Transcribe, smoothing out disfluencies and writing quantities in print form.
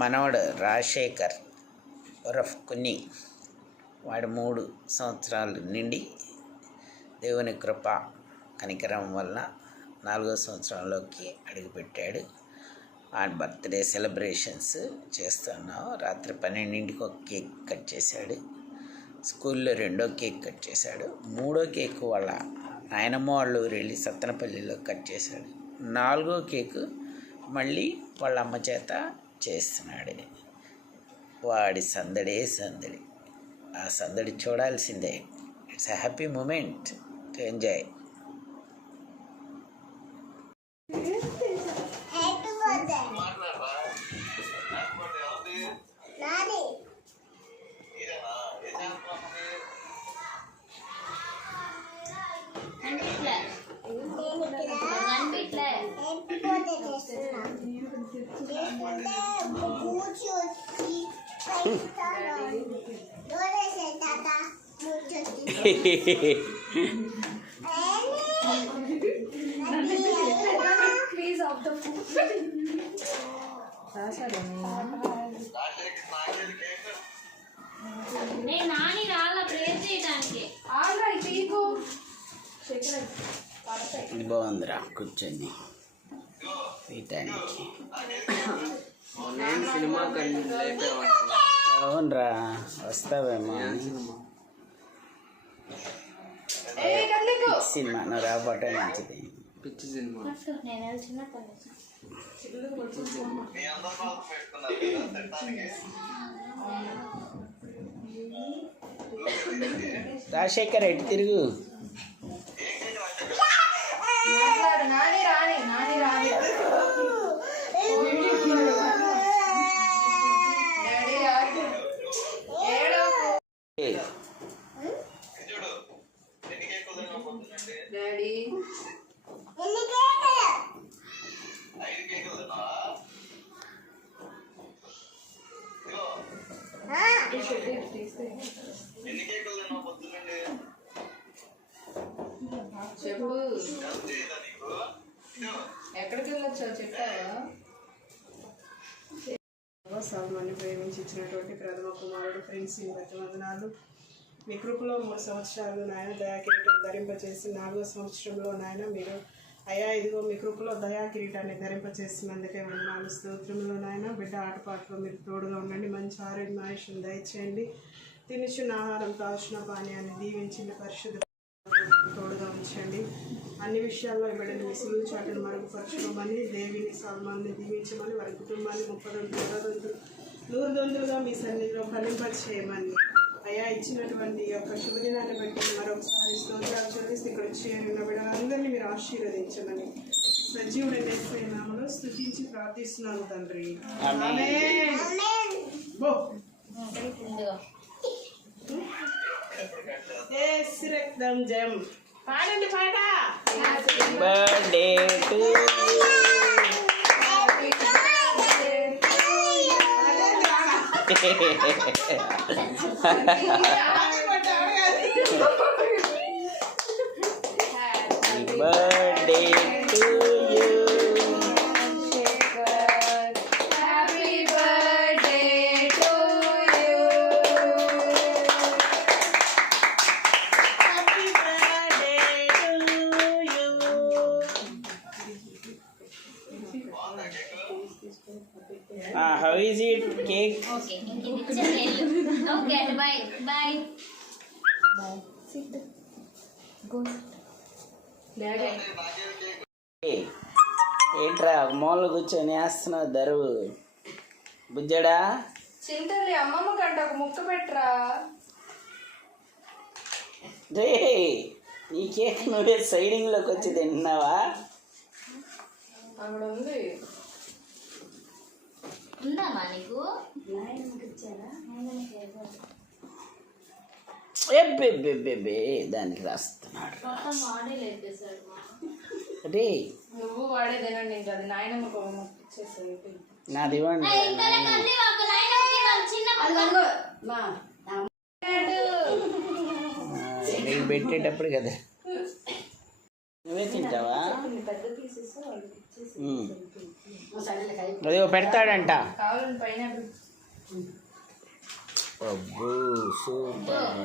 మనవడు రాజశేఖర్ ఉరఫ్ కున్ని వాడు 3 సంవత్సరాలు నిండి దేవుని కృప కనికరం వల్ల 4వ సంవత్సరంలోకి అడుగుపెట్టాడు. ఆ బర్త్డే సెలబ్రేషన్స్ చేస్తున్నాం. రాత్రి 12ంటికి ఒక కేక్ కట్ చేశాడు. స్కూల్లో 2వ కేక్ కట్ చేశాడు. 3వ కేక్ వాళ్ళ నాయనమ్మ వాళ్ళు ఊరు వెళ్ళి సత్తెనపల్లిలో కట్ చేశాడు. 4వ కేకు మళ్ళీ వాళ్ళ అమ్మ చేత చేస్తున్నాడు. వాడి సందడే సందడి. ఆ సందడి చూడాల్సిందే. It's a happy moment to enjoy. ఇది బాగుందిరా కూర్చొని వీటానికి. అవునరా వస్తావేమో సినిమా నువ్వు రాబోటే మంచిది. పిచ్చి సినిమా రాజశేఖర్ ఎటు తిరుగు. చెప్పు ఎక్కడికి వెళ్ళొచ్చా చెప్పావా? సల్మాన్ని ప్రేమించి ఇచ్చినటువంటి ప్రథమ కుమారుడు ఫ్రెండ్స్ బట్టి వందనాలు. మీ కృపలో 3 సంవత్సరాలు నాయన దయాకిరీటం ధరింపచేసి 4వ సంవత్సరంలో నాయన మీరు అయ్యా ఇదిగో మీ కృపలో దయాకిరీటాన్ని ధరింపచేసినందుకే వందనాలు. స్తోత్రంలో నాయన బిడ్డ ఆటపాటలో మీరు తోడుగా ఉండండి. మంచి ఆరోగ్య ఆయుష్ను దయచేయండి. తినిచున్న ఆహారం కాల్చిన పానీయాన్ని దీవించిన పరిశుద్ధ తోడుగా ఉంచండి. అన్ని విషయాల్లో బిడ్డని మీ సిలువ చాటును మరుగుపరచుకోమని దేవిని సల్మాన్ని దీవించమని వారి కుటుంబాన్ని 30 100 మీ సన్నిధిలో ఫలింపచేయమని అయ్యా ఇచ్చినటువంటి యొక్క శుభదినాన్ని బట్టి మరొకసారి స్తోత్రాలు చెల్లిస్తే ఇక్కడ చేరిన బిడ్డలందరినీ మీరు ఆశీర్వదించమని సజీవుడి నామములో స్తుతించి ప్రార్థిస్తున్నాను తండ్రి. రక్తం జయం పాడండి పాట. Birthday to birthday to you. Happy birthday to you. Happy birthday to you. How is it cake? Okay, okay, bye. Bye. Bye. Sit. Go. ఏంట్రా మూల కూర్చొని వేస్తున్నావు దరువు బుజ్జడా. చింతల్లి అమ్మమ్మ కంట ఒక ముక్క పెట్టరా. రే ఈ కేక్ నువ్వే సైడింగ్లోకి వచ్చి తింటున్నావా? అక్కడ ఉంది ఉందామా నీకు? దానికి రాస్తున్నాడు. నువ్వు వాడేదేనండి ఇంకా అది నాయనమ్మకు ఇచ్చేసాయి. నాది ఇవ్వండి. నీకు పెట్టేటప్పుడు కదా నువ్వే తింటావా పెద్ద పీసెస్ వాళ్ళకి ఇచ్చేసి అదిగో పెడతాడంట. కావాలని పైనాపిల్ అబ్బో సూపర్.